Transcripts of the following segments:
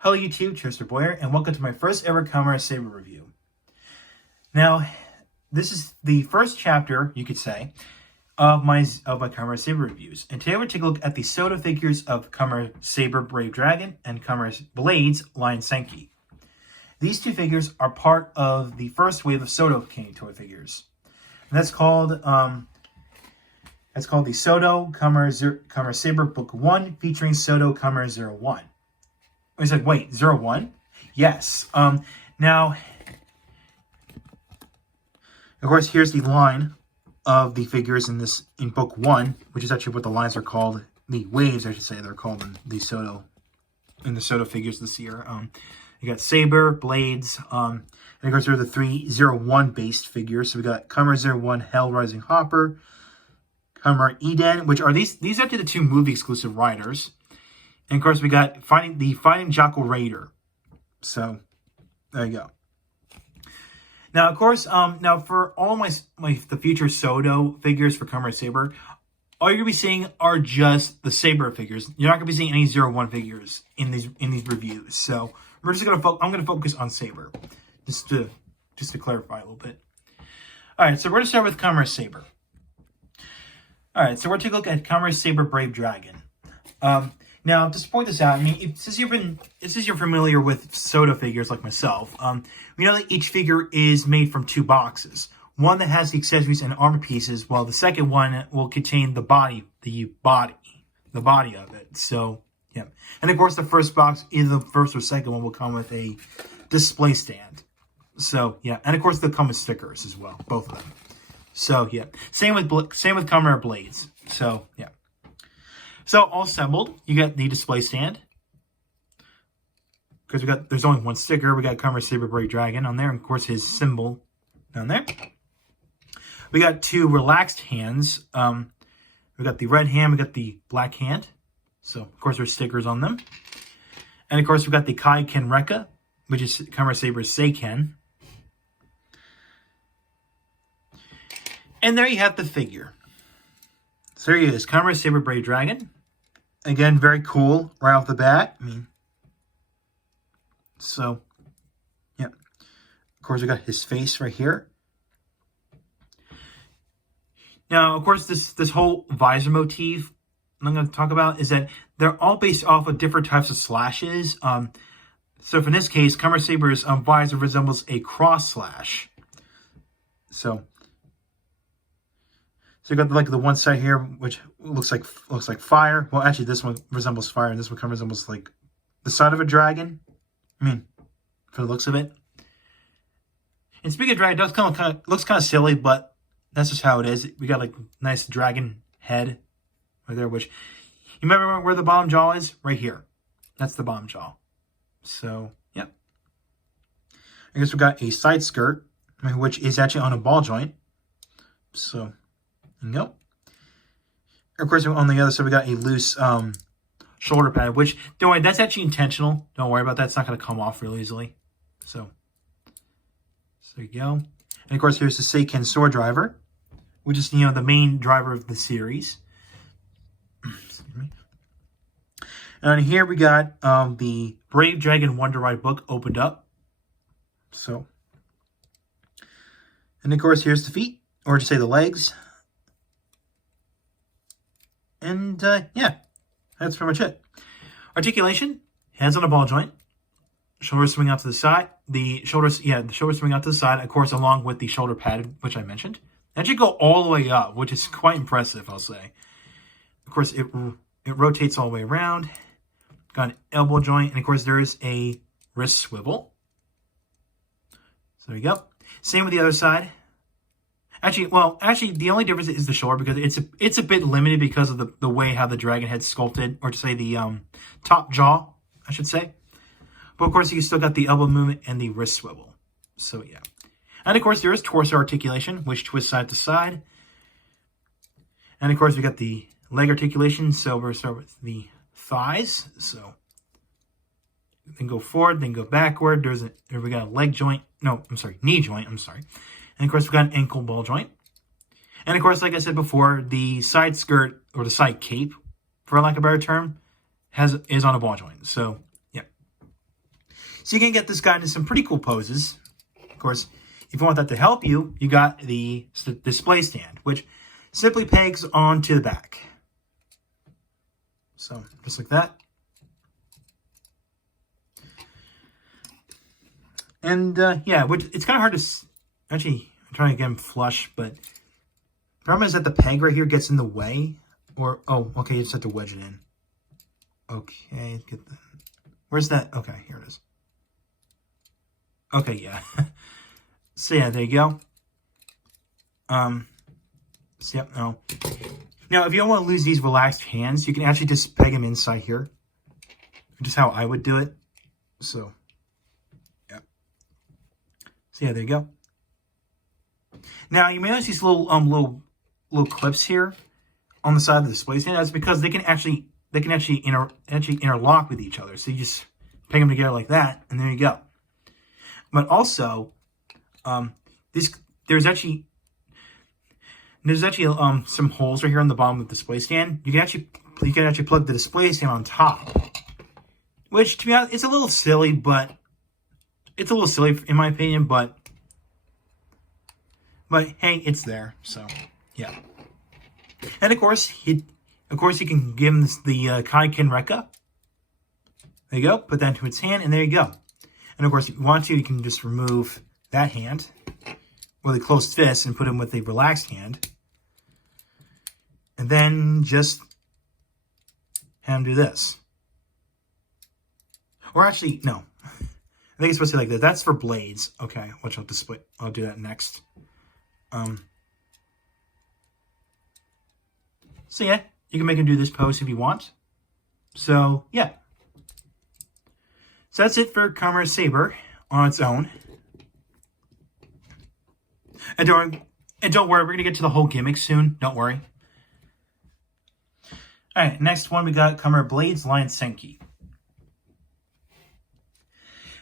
Hello YouTube, Chester Boyer, and welcome to my first ever Kamen Saber review. Now, this is the first chapter, you could say, of my Kamen Saber reviews. And today we're taking a look at the Soda figures of Kamen Saber Brave Dragon and Kamen Blades Lion Senki. These two figures are part of the first wave of Soda toy figures. And that's called the Sodo Kamen Saber Book 1 featuring Sodo Kamen 01. I said, wait, 01? Yes. Now, of course, here's the line of the figures in book 1, which is actually what the lines are called. The waves, I should say, they're called in the Soda figures this year. You got Saber, Blades, and of course, there are the 301 based figures. So we got Kamen 01 Hell Rising Hopper, Kamen Eden, which are these are actually the two movie exclusive riders. And of course, we got Fighting Jackal Raider. So, there you go. Now, of course, now for all the future Sodo figures for Kamen Saber, all you're gonna be seeing are just the Saber figures. You're not gonna be seeing any 01 figures in these reviews. So we're just I'm gonna focus on Saber, just to clarify a little bit. All right, so we're gonna start with Kamen Saber. All right, so we're gonna take a look at Kamen Saber Brave Dragon. Now, just to point this out, I mean, since you're familiar with Soda figures like myself, we know that each figure is made from two boxes. One that has the accessories and armor pieces, while the second one will contain the body of it. So, yeah. And of course, the first box, either the first or second one, will come with a display stand. So, yeah. And of course, they'll come with stickers as well, both of them. So, yeah. Same with Kamen Blades. So, yeah. So, all assembled, you got the display stand. Because there's only one sticker. We got Kamen Saber Brave Dragon on there. And of course, his symbol down there. We got two relaxed hands. We got the red hand. We got the black hand. So, of course, there's stickers on them. And, of course, we got the Kai Ken Rekka, which is Kamen Saber's Seiken. And there you have the figure. So there he is, Kamen Saber Brave Dragon. Again, very cool right off the bat. I mean, so, yeah. Of course, we got his face right here. Now, of course, this whole visor motif I'm going to talk about is that they're all based off of different types of slashes. So, for this case, Kamen Saber's visor resembles a cross slash. So you got like the one side here, which looks like fire. Well, actually, this one resembles fire, and this one kind of resembles like the side of a dragon. I mean, for the looks of it. And speaking of dragon, it does looks kind of silly, but that's just how it is. We got like nice dragon head right there, which you remember where the bottom jaw is? Right here. That's the bottom jaw. So, yeah. I guess we got a side skirt, which is actually on a ball joint. So, there you go. Of course, on the other side, we got a loose shoulder pad, which, don't worry, that's actually intentional. Don't worry about that. It's not going to come off real easily. So there you go. And, of course, here's the Seiken Sword Driver, which is, the main driver of the series. And here we got the Brave Dragon Wonder Ride book opened up. So, and, of course, here's the feet, or to say the legs. And, yeah, that's pretty much it. Articulation, hands on a ball joint. Shoulders swing out to the side. The shoulders swing out to the side, of course, along with the shoulder pad, which I mentioned. That should go all the way up, which is quite impressive, I'll say. Of course, it rotates all the way around. Got an elbow joint, and of course, there is a wrist swivel. So there you go. Same with the other side. Actually, the only difference is the shoulder, because it's a bit limited because of the way how the dragon head's sculpted, or to say the top jaw, I should say. But of course, you still got the elbow movement and the wrist swivel. So yeah, and of course there is torso articulation, which twists side to side. And of course we got the leg articulation. So we're gonna start with the thighs. So then go forward, then go backward. There we got a leg joint. No, I'm sorry, knee joint. I'm sorry. And, of course, we've got an ankle ball joint. And, of course, like I said before, the side skirt, or the side cape, for lack of a better term, is on a ball joint. So, yeah. So you can get this guy into some pretty cool poses. Of course, if you want that to help you, you got the display stand, which simply pegs onto the back. So, just like that. And, yeah, it's kind of hard to... Actually, I'm trying to get him flush, but... The problem is that the peg right here gets in the way. Or, oh, okay, you just have to wedge it in. Okay, get the... Where's that? Okay, here it is. Okay, yeah. So, yeah, there you go. So, yep, no. Now, if you don't want to lose these relaxed hands, you can actually just peg them inside here. Which is how I would do it. So, yeah. So, yeah, there you go. Now, you may notice these little clips here on the side of the display stand. That's because they can actually interlock with each other. So you just peg them together like that, and there you go. But also, there's actually some holes right here on the bottom of the display stand. You can actually plug the display stand on top, which to be honest, it's a little silly, in my opinion. But hey, it's there, so yeah. And of course, you can give him the Kaiken Rekka. There you go. Put that into its hand, and there you go. And of course, if you want to, you can just remove that hand with a closed fist and put him with a relaxed hand. And then just have him do this. Or actually, no. I think it's supposed to be like this. That's for blades. Okay, which I'll do that next. So yeah, you can make him do this pose if you want. So yeah. So that's it for Kamen Saber on its own. And don't worry, we're gonna get to the whole gimmick soon. Don't worry. Alright, next one we got Kamen Blades Line Senki.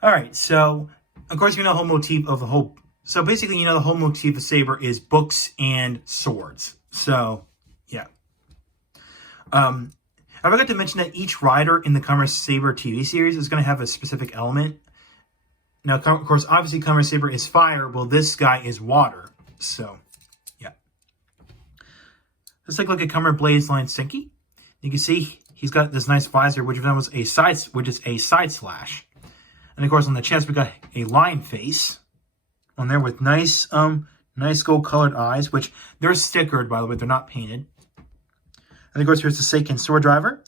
Alright, so of course you know the whole motif of the whole. So basically, the whole motif of Saber is books and swords. So yeah. I forgot to mention that each rider in the Kamen Saber TV series is going to have a specific element. Now, of course, obviously, Kamen Saber is fire. Well, this guy is water. So, yeah. Let's take a look at Kamen Blades Line Senki. You can see he's got this nice visor, which is a side slash. And of course, on the chest, we got a lion face on there with nice gold-colored eyes, which they're stickered, by the way. They're not painted. And of course, here's the Seiken Sword Driver.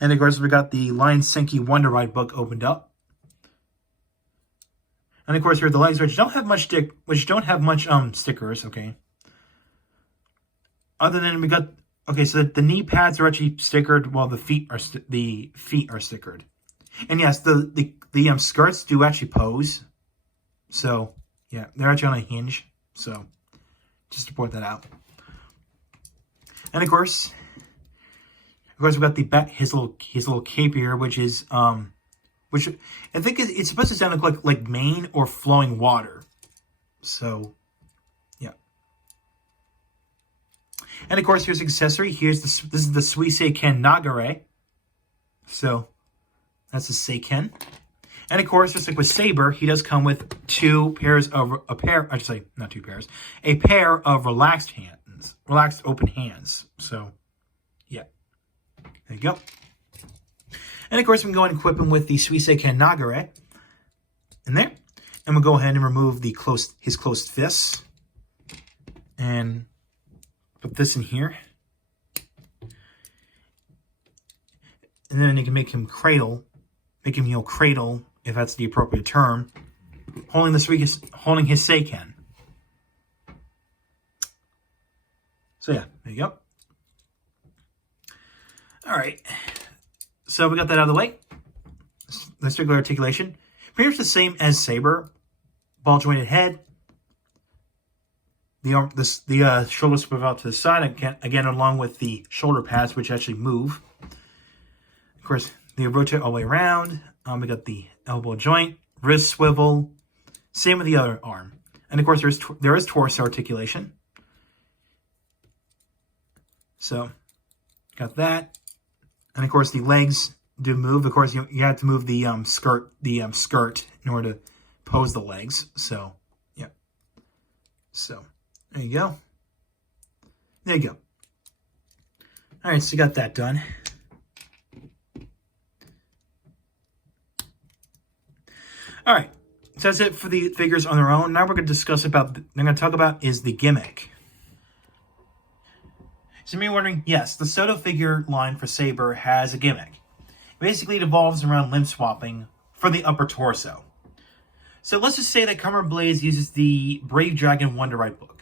And of course, we got the Lion Senki Wonder Ride book opened up. And of course, here are the legs, which don't have much stickers. Okay. Other than we got so the knee pads are actually stickered, while the feet are stickered. And yes, the skirts do actually pose. So yeah, they're actually on a hinge. So just to point that out. And of course, we got his little cape here, which is which I think it's supposed to sound like mane or flowing water. So yeah. And of course, here's the accessory. This is the Suisei Ken Nagare. So that's the Seiken. And of course, just like with Saber, he does come with a pair of relaxed open hands. So yeah. There you go. And of course, we can go ahead and equip him with the Suisei Ken Nagare in there. And we'll go ahead and remove his closed fists. And put this in here. And then you can make him cradle, if that's the appropriate term, holding his Seiken. So yeah, there you go. Alright, so we got that out of the way. The circular articulation. Pretty much the same as Saber. Ball jointed head. The shoulders move out to the side, again along with the shoulder pads, which actually move. Of course, they rotate all the way around. We got the elbow joint, wrist swivel. Same with the other arm. And of course, there is torso articulation. So, got that. And of course, the legs do move. Of course, you have to move the skirt in order to pose the legs. So, yeah. So, there you go. There you go. All right, so you got that done. All right, so that's it for the figures on their own. Now we're going to discuss about, I'm going to talk about is the gimmick. So you may be wondering, yes, the Soto figure line for Saber has a gimmick. Basically, it evolves around limb swapping for the upper torso. So let's just say that Kamen Blaze uses the Brave Dragon Wonder Ride book.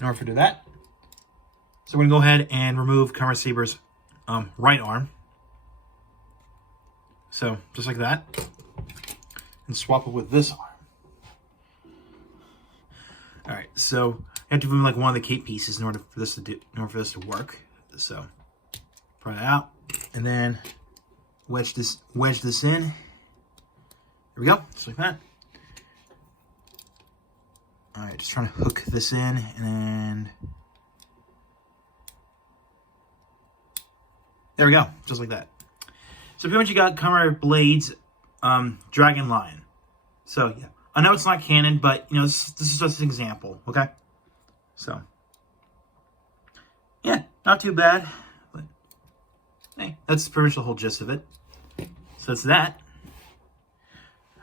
In order to do that, so we're going to go ahead and remove Kamen Saber's right arm. So, just like that. And swap it with this arm. Alright, so you have to remove like one of the cape pieces in order for this to work. So, pry that out. And then wedge this in. There we go, just like that. Alright, just trying to hook this in and there we go, just like that. So pretty much you got Kamen Blade's Dragon Lion. So yeah, I know it's not canon, but you know this is just an example, okay? So yeah, not too bad, but hey, that's pretty much the whole gist of it. So that's that.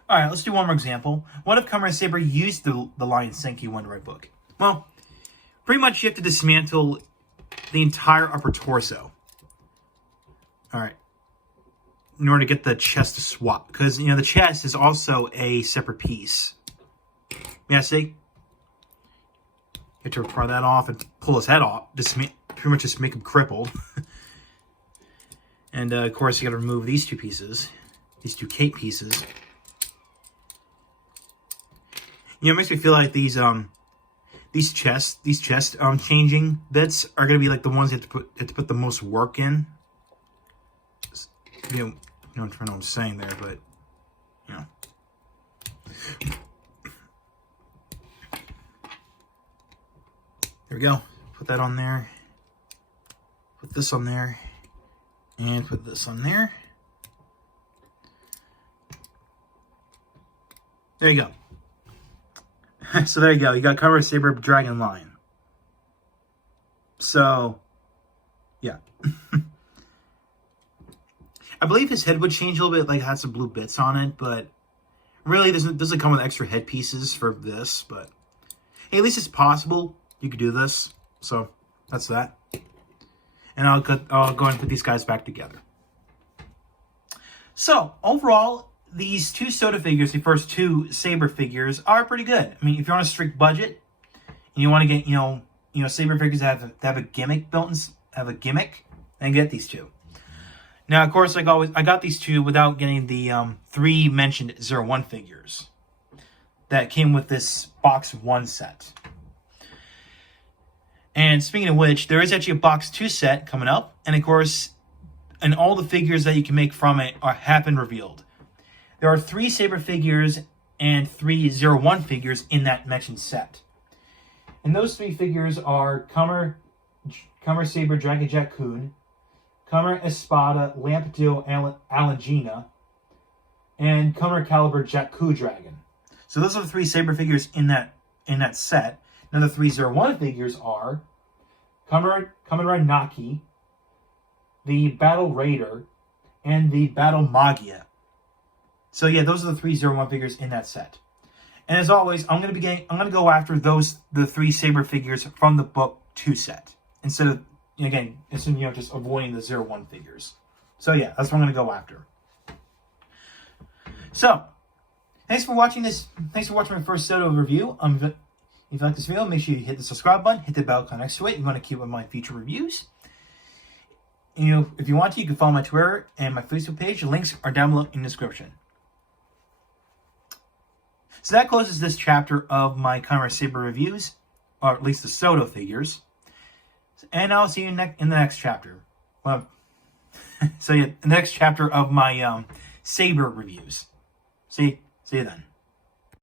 All right, let's do one more example. What if Kamen Saber used the Lion Senki Wonder Ride book? Well, pretty much you have to dismantle the entire upper torso. All right, in order to get the chest to swap, because you know the chest is also a separate piece. Yeah, see, you have to pry that off and pull his head off. Pretty much just make him crippled. And of course, you got to remove these two pieces, these two cape pieces. You know, it makes me feel like these chest changing bits are gonna be like the ones you have to put the most work in. You know, I don't know what I'm saying there, but you know. There we go. Put that on there. Put this on there, and put this on there. There you go. So there you go. You got Kamen Saber Dragon Lion. So, yeah. I believe his head would change a little bit, like it had some blue bits on it, but really doesn't come with extra head pieces for this, but hey, at least it's possible you could do this. So that's that. And I'll go ahead and put these guys back together. So overall, these two Soto figures, the first two Saber figures, are pretty good. I mean, if you're on a strict budget and you want to get, you know, Saber figures that have a gimmick built in, then get these two. Now, of course, like always, I got these two without getting the three mentioned 01 figures that came with this box 1 set. And speaking of which, there is actually a box 2 set coming up, and of course, and all the figures that you can make from it have been revealed. There are 3 Saber figures and 3 01 figures in that mentioned set. And those 3 figures are Kamen Saber Dragon Jack Kun, Kamen Espada Lampadil Alangina, and Kamen Caliber Jack Ku Dragon. So those are the 3 Saber figures in that set. Now the 3 01 figures are Kamen Rider Naki, the Battle Raider, and the Battle Magia. So yeah, those are the 3 01 figures in that set. And as always, I'm gonna go after the 3 Saber figures from the book 2 set instead of just avoiding the 01 figures. So yeah, that's what I'm gonna go after. So thanks for watching this. Thanks for watching my first Soto review. If you like this video, make sure you hit the subscribe button, hit the bell icon next to it. You want to keep up with my future reviews. You know, if you want to, you can follow my Twitter and my Facebook page. The links are down below in the description. So that closes this chapter of my Kamen Saber reviews, or at least the Soto figures. And I'll see you in the next chapter. Well, so yeah, the next chapter of my Saber reviews. See you then.